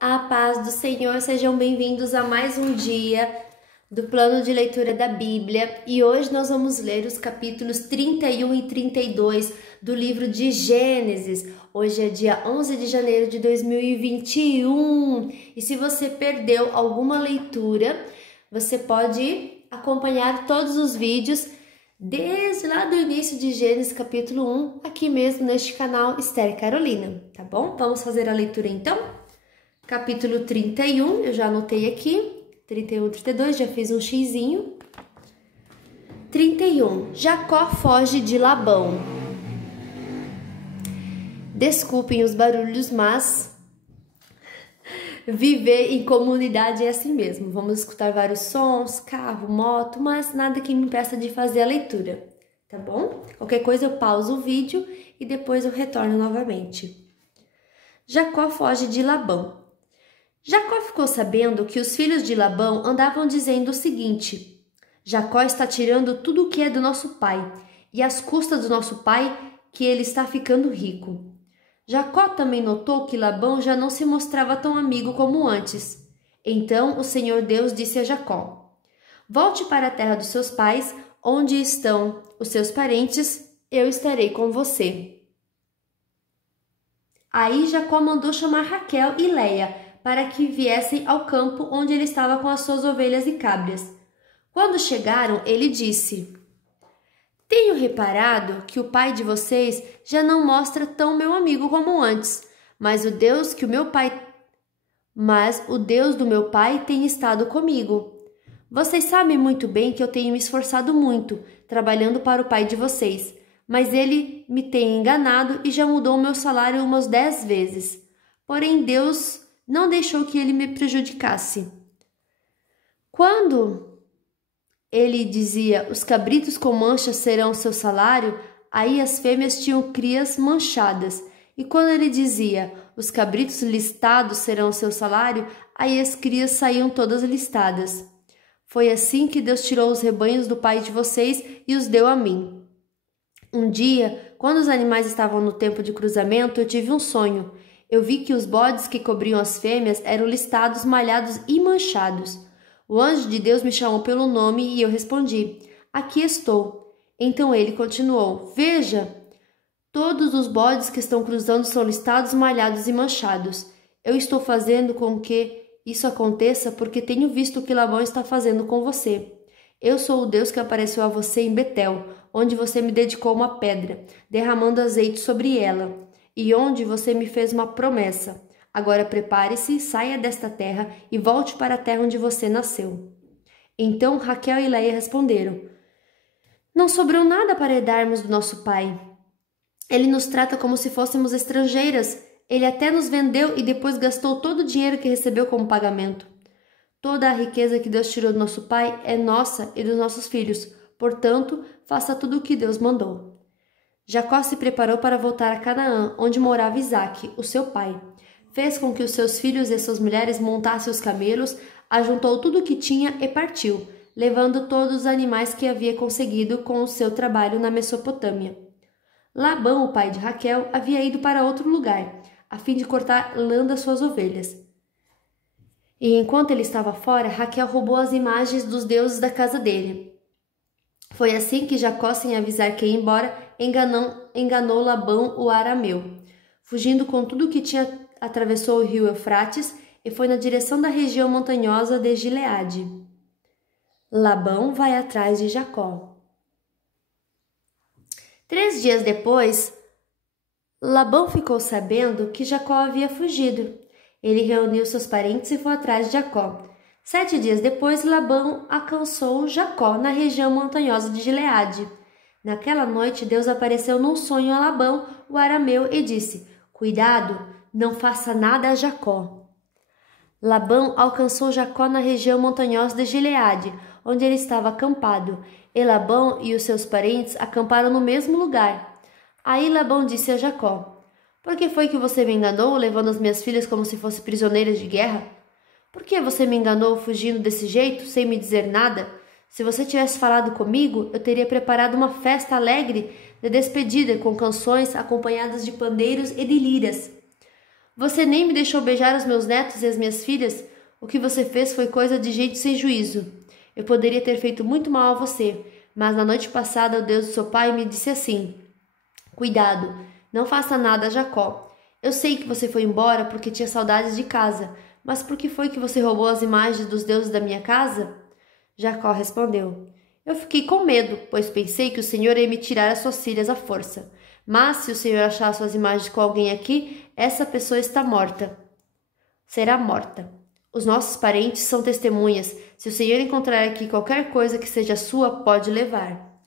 A paz do Senhor, sejam bem-vindos a mais um dia do plano de leitura da Bíblia. E hoje nós vamos ler os capítulos 31 e 32 do livro de Gênesis. Hoje é dia 11 de janeiro de 2021. E se você perdeu alguma leitura, você pode acompanhar todos os vídeos desde lá do início de Gênesis capítulo 1, aqui mesmo neste canal Esther Carolina, tá bom? Vamos fazer a leitura então? Capítulo 31, eu já anotei aqui, 31 e 32, já fiz um xizinho. 31, Jacó foge de Labão. Desculpem os barulhos, mas viver em comunidade é assim mesmo. Vamos escutar vários sons, carro, moto, mas nada que me impeça de fazer a leitura, tá bom? Qualquer coisa eu pauso o vídeo e depois eu retorno novamente. Jacó foge de Labão. Jacó ficou sabendo que os filhos de Labão andavam dizendo o seguinte: Jacó está tirando tudo o que é do nosso pai, e às custas do nosso pai, que ele está ficando rico. Jacó também notou que Labão já não se mostrava tão amigo como antes. Então o Senhor Deus disse a Jacó: Volte para a terra dos seus pais, onde estão os seus parentes, eu estarei com você. Aí Jacó mandou chamar Raquel e Leia, para que viessem ao campo onde ele estava com as suas ovelhas e cabras. Quando chegaram, ele disse: Tenho reparado que o pai de vocês já não mostra tão meu amigo como antes, mas o Deus do meu pai tem estado comigo. Vocês sabem muito bem que eu tenho me esforçado muito, trabalhando para o pai de vocês, mas ele me tem enganado e já mudou o meu salário umas 10 vezes. Porém, Deus não deixou que ele me prejudicasse. Quando ele dizia, os cabritos com manchas serão seu salário, aí as fêmeas tinham crias manchadas. E quando ele dizia, os cabritos listados serão seu salário, aí as crias saíam todas listadas. Foi assim que Deus tirou os rebanhos do pai de vocês e os deu a mim. Um dia, quando os animais estavam no tempo de cruzamento, eu tive um sonho. Eu vi que os bodes que cobriam as fêmeas eram listados, malhados e manchados. O anjo de Deus me chamou pelo nome e eu respondi: Aqui estou. Então ele continuou: Veja, todos os bodes que estão cruzando são listados, malhados e manchados. Eu estou fazendo com que isso aconteça porque tenho visto o que Labão está fazendo com você. Eu sou o Deus que apareceu a você em Betel, onde você me dedicou uma pedra, derramando azeite sobre ela, e onde você me fez uma promessa. Agora prepare-se, saia desta terra e volte para a terra onde você nasceu. Então Raquel e Leia responderam: Não sobrou nada para herdarmos do nosso pai. Ele nos trata como se fôssemos estrangeiras. Ele até nos vendeu e depois gastou todo o dinheiro que recebeu como pagamento. Toda a riqueza que Deus tirou do nosso pai é nossa e dos nossos filhos. Portanto, faça tudo o que Deus mandou. Jacó se preparou para voltar a Canaã, onde morava Isaque, o seu pai. Fez com que os seus filhos e suas mulheres montassem os camelos, ajuntou tudo o que tinha e partiu, levando todos os animais que havia conseguido com o seu trabalho na Mesopotâmia. Labão, o pai de Raquel, havia ido para outro lugar, a fim de cortar lã das suas ovelhas. E enquanto ele estava fora, Raquel roubou as imagens dos deuses da casa dele. Foi assim que Jacó, sem avisar que ia embora, enganou Labão, o arameu. Fugindo com tudo o que tinha, atravessou o rio Eufrates e foi na direção da região montanhosa de Gileade. Labão vai atrás de Jacó. 3 dias depois, Labão ficou sabendo que Jacó havia fugido. Ele reuniu seus parentes e foi atrás de Jacó. 7 dias depois, Labão alcançou Jacó na região montanhosa de Gileade. Naquela noite, Deus apareceu num sonho a Labão, o arameu, e disse: Cuidado, não faça nada a Jacó. Labão alcançou Jacó na região montanhosa de Gileade, onde ele estava acampado, e Labão e os seus parentes acamparam no mesmo lugar. Aí Labão disse a Jacó: Por que foi que você me enganou, levando as minhas filhas como se fossem prisioneiras de guerra? Por que você me enganou fugindo desse jeito, sem me dizer nada? Se você tivesse falado comigo, eu teria preparado uma festa alegre de despedida com canções acompanhadas de pandeiros e de liras. Você nem me deixou beijar os meus netos e as minhas filhas? O que você fez foi coisa de gente sem juízo. Eu poderia ter feito muito mal a você, mas na noite passada o Deus do seu pai me disse assim: Cuidado, não faça nada a Jacó. Eu sei que você foi embora porque tinha saudades de casa, mas por que foi que você roubou as imagens dos deuses da minha casa? Jacó respondeu: Eu fiquei com medo, pois pensei que o Senhor ia me tirar as suas filhas à força. Mas se o Senhor achar suas imagens com alguém aqui, essa pessoa está morta. Será morta. Os nossos parentes são testemunhas. Se o Senhor encontrar aqui qualquer coisa que seja sua, pode levar.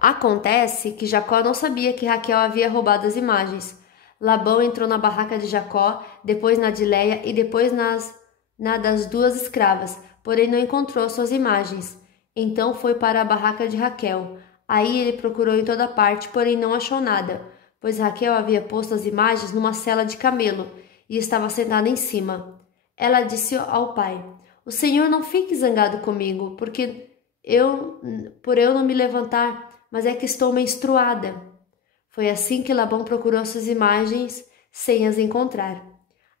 Acontece que Jacó não sabia que Raquel havia roubado as imagens. Labão entrou na barraca de Jacó, depois na de Léia e depois na das duas escravas, porém não encontrou suas imagens. Então foi para a barraca de Raquel. Aí ele procurou em toda parte, porém não achou nada, pois Raquel havia posto as imagens numa sela de camelo e estava sentada em cima. Ela disse ao pai: O Senhor não fique zangado comigo, por eu não me levantar, mas é que estou menstruada. Foi assim que Labão procurou suas imagens sem as encontrar.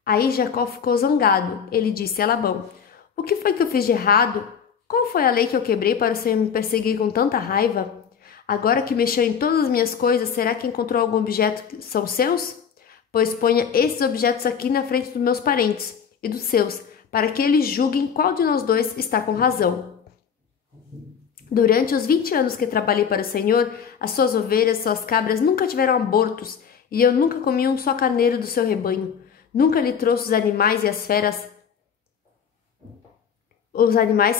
Aí Jacó ficou zangado. Ele disse a Labão: O que foi que eu fiz de errado? Qual foi a lei que eu quebrei para o Senhor me perseguir com tanta raiva? Agora que mexeu em todas as minhas coisas, será que encontrou algum objeto que são seus? Pois ponha esses objetos aqui na frente dos meus parentes e dos seus, para que eles julguem qual de nós dois está com razão. Durante os 20 anos que trabalhei para o Senhor, as suas ovelhas, suas cabras nunca tiveram abortos, e eu nunca comi um só carneiro do seu rebanho. Nunca lhe trouxe os animais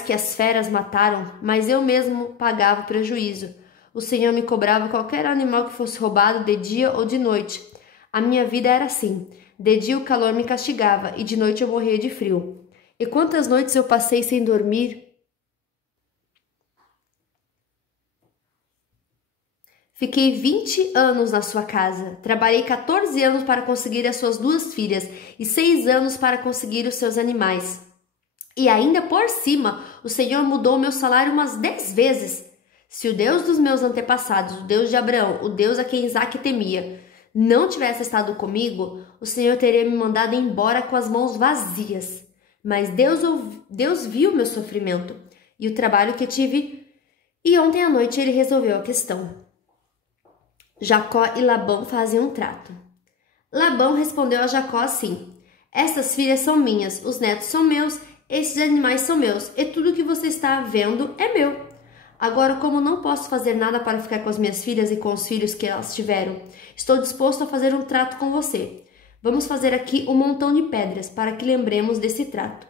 que as feras mataram, mas eu mesmo pagava o prejuízo. O Senhor me cobrava qualquer animal que fosse roubado de dia ou de noite. A minha vida era assim. De dia o calor me castigava e de noite eu morria de frio. E quantas noites eu passei sem dormir? Fiquei 20 anos na sua casa. Trabalhei 14 anos para conseguir as suas 2 filhas e 6 anos para conseguir os seus animais. E ainda por cima, o Senhor mudou o meu salário umas 10 vezes. Se o Deus dos meus antepassados, o Deus de Abraão, o Deus a quem Isaque temia, não tivesse estado comigo, o Senhor teria me mandado embora com as mãos vazias. Mas Deus viu meu sofrimento e o trabalho que tive, e ontem à noite ele resolveu a questão. Jacó e Labão fazem um trato. Labão respondeu a Jacó assim: Estas filhas são minhas, os netos são meus, esses animais são meus, e tudo que você está vendo é meu. Agora, como não posso fazer nada para ficar com as minhas filhas e com os filhos que elas tiveram, estou disposto a fazer um trato com você. Vamos fazer aqui um montão de pedras, para que lembremos desse trato.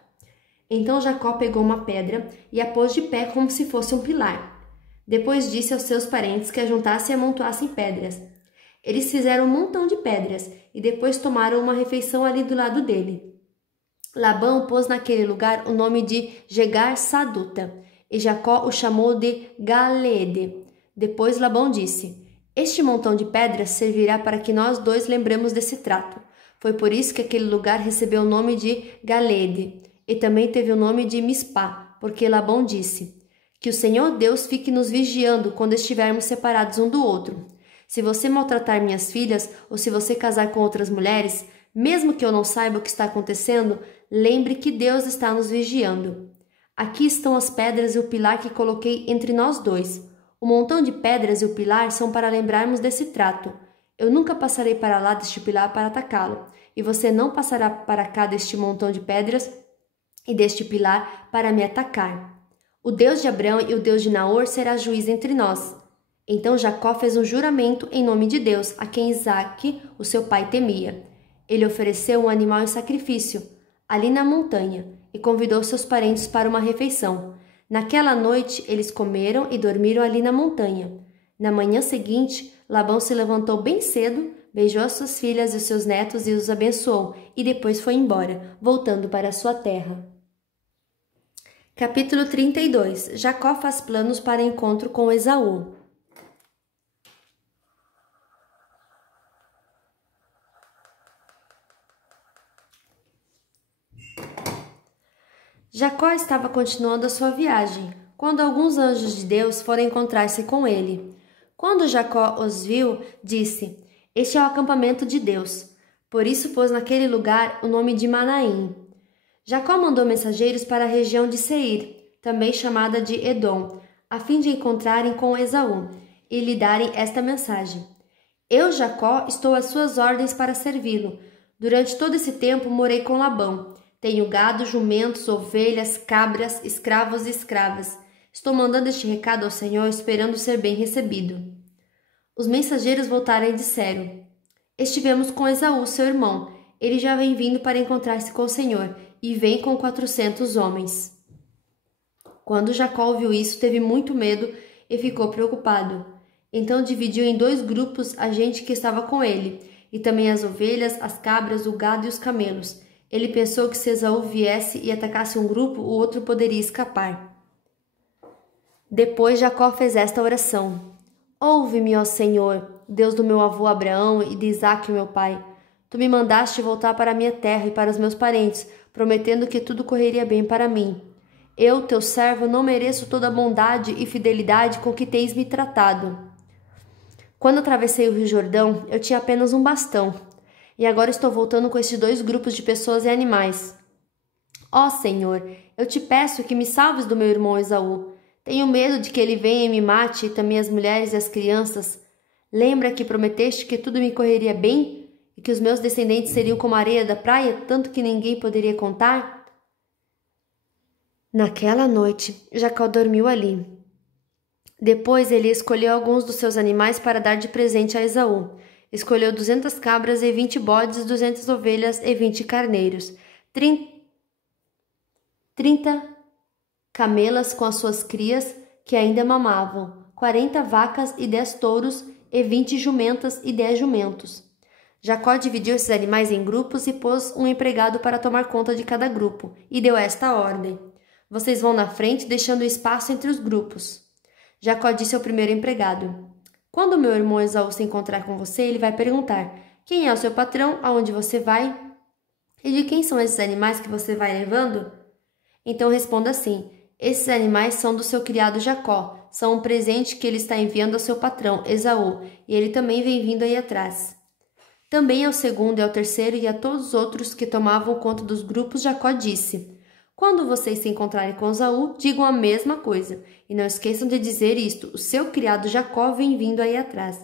Então Jacó pegou uma pedra e a pôs de pé como se fosse um pilar. Depois disse aos seus parentes que ajuntassem e amontoassem pedras. Eles fizeram um montão de pedras e depois tomaram uma refeição ali do lado dele. Labão pôs naquele lugar o nome de Jegar-Saduta, e Jacó o chamou de Galeede. Depois Labão disse: Este montão de pedras servirá para que nós dois lembremos desse trato. Foi por isso que aquele lugar recebeu o nome de Galeede, e também teve o nome de Mispá, porque Labão disse: Que o Senhor Deus fique nos vigiando quando estivermos separados um do outro. Se você maltratar minhas filhas, ou se você casar com outras mulheres, mesmo que eu não saiba o que está acontecendo, lembre que Deus está nos vigiando. Aqui estão as pedras e o pilar que coloquei entre nós dois. O montão de pedras e o pilar são para lembrarmos desse trato. Eu nunca passarei para lá deste pilar para atacá-lo, e você não passará para cá deste montão de pedras e deste pilar para me atacar. O Deus de Abraão e o Deus de Naor será juiz entre nós. Então Jacó fez um juramento em nome de Deus, a quem Isaque, o seu pai, temia. Ele ofereceu um animal em sacrifício, ali na montanha, e convidou seus parentes para uma refeição. Naquela noite, eles comeram e dormiram ali na montanha. Na manhã seguinte, Labão se levantou bem cedo, beijou as suas filhas e os seus netos e os abençoou, e depois foi embora, voltando para a sua terra. Capítulo 32. Jacó faz planos para encontro com Esaú. Jacó estava continuando a sua viagem, quando alguns anjos de Deus foram encontrar-se com ele. Quando Jacó os viu, disse: Este é o acampamento de Deus. Por isso pôs naquele lugar o nome de Manaim. Jacó mandou mensageiros para a região de Seir, também chamada de Edom, a fim de encontrarem com Esaú e lhe darem esta mensagem: Eu, Jacó, estou às suas ordens para servi-lo. Durante todo esse tempo morei com Labão. Tenho gado, jumentos, ovelhas, cabras, escravos e escravas. Estou mandando este recado ao Senhor, esperando ser bem recebido. Os mensageiros voltaram e disseram: Estivemos com Esaú, seu irmão. Ele já vem vindo para encontrar-se com o Senhor, e vem com 400 homens. Quando Jacó ouviu isso, teve muito medo e ficou preocupado. Então dividiu em 2 grupos a gente que estava com ele, e também as ovelhas, as cabras, o gado e os camelos. Ele pensou que se Esaú viesse e atacasse um grupo, o outro poderia escapar. Depois Jacó fez esta oração: Ouve-me, ó Senhor, Deus do meu avô Abraão e de Isaque, meu pai. Tu me mandaste voltar para a minha terra e para os meus parentes, prometendo que tudo correria bem para mim. Eu, teu servo, não mereço toda a bondade e fidelidade com que tens me tratado. Quando atravessei o Rio Jordão, eu tinha apenas um bastão, e agora estou voltando com estes 2 grupos de pessoas e animais. Ó Senhor, eu te peço que me salves do meu irmão Esaú. Tenho medo de que ele venha e me mate, e também as mulheres e as crianças. Lembra que prometeste que tudo me correria bem e que os meus descendentes seriam como a areia da praia, tanto que ninguém poderia contar? Naquela noite, Jacó dormiu ali. Depois ele escolheu alguns dos seus animais para dar de presente a Esaú. Escolheu 200 cabras e 20 bodes, 200 ovelhas e 20 carneiros, 30 camelas com as suas crias que ainda mamavam, 40 vacas e 10 touros e 20 jumentas e 10 jumentos. Jacó dividiu esses animais em grupos e pôs um empregado para tomar conta de cada grupo, e deu esta ordem: Vocês vão na frente, deixando espaço entre os grupos. Jacó disse ao primeiro empregado: Quando meu irmão Esaú se encontrar com você, ele vai perguntar: Quem é o seu patrão? Aonde você vai? E de quem são esses animais que você vai levando? Então responda assim: Esses animais são do seu criado Jacó. São um presente que ele está enviando ao seu patrão, Esaú, e ele também vem vindo aí atrás. Também ao segundo e ao terceiro e a todos os outros que tomavam conta dos grupos, Jacó disse: Quando vocês se encontrarem com Esaú, digam a mesma coisa, e não esqueçam de dizer isto: o seu criado Jacó vem vindo aí atrás.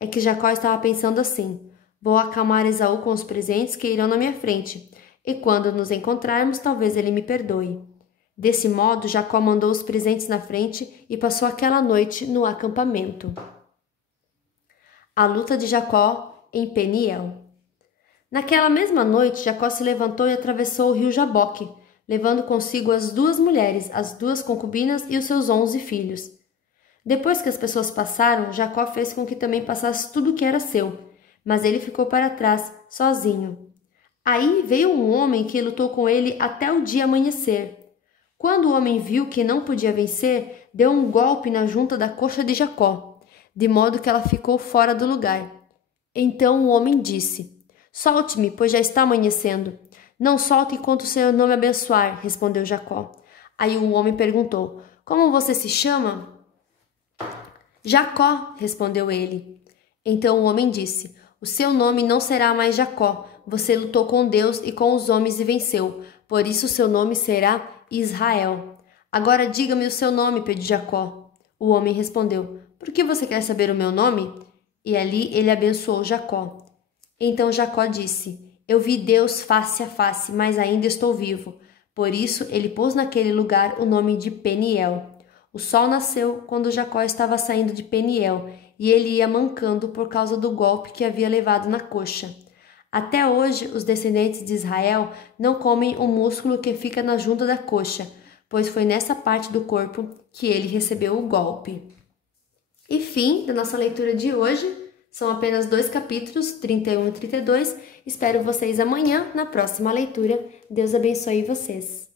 É que Jacó estava pensando assim: Vou acalmar Esaú com os presentes que irão na minha frente, e quando nos encontrarmos, talvez ele me perdoe. Desse modo, Jacó mandou os presentes na frente e passou aquela noite no acampamento. A luta de Jacó em Peniel. Naquela mesma noite, Jacó se levantou e atravessou o rio Jaboque, levando consigo as 2 mulheres, as 2 concubinas e os seus 11 filhos. Depois que as pessoas passaram, Jacó fez com que também passasse tudo o que era seu, mas ele ficou para trás, sozinho. Aí veio um homem que lutou com ele até o dia amanhecer. Quando o homem viu que não podia vencer, deu um golpe na junta da coxa de Jacó, de modo que ela ficou fora do lugar. Então o homem disse: Solte-me, pois já está amanhecendo. Não solte enquanto o Senhor não me abençoar, respondeu Jacó. Aí o homem perguntou: Como você se chama? Jacó, respondeu ele. Então o homem disse: O seu nome não será mais Jacó. Você lutou com Deus e com os homens e venceu. Por isso seu nome será Israel. Agora diga-me o seu nome, pediu Jacó. O homem respondeu: Por que você quer saber o meu nome? E ali ele abençoou Jacó. Então Jacó disse: Eu vi Deus face a face, mas ainda estou vivo. Por isso ele pôs naquele lugar o nome de Peniel. O sol nasceu quando Jacó estava saindo de Peniel, e ele ia mancando por causa do golpe que havia levado na coxa. Até hoje, os descendentes de Israel não comem o músculo que fica na junta da coxa, pois foi nessa parte do corpo que ele recebeu o golpe. E fim da nossa leitura de hoje. São apenas 2 capítulos, 31 e 32. Espero vocês amanhã na próxima leitura. Deus abençoe vocês.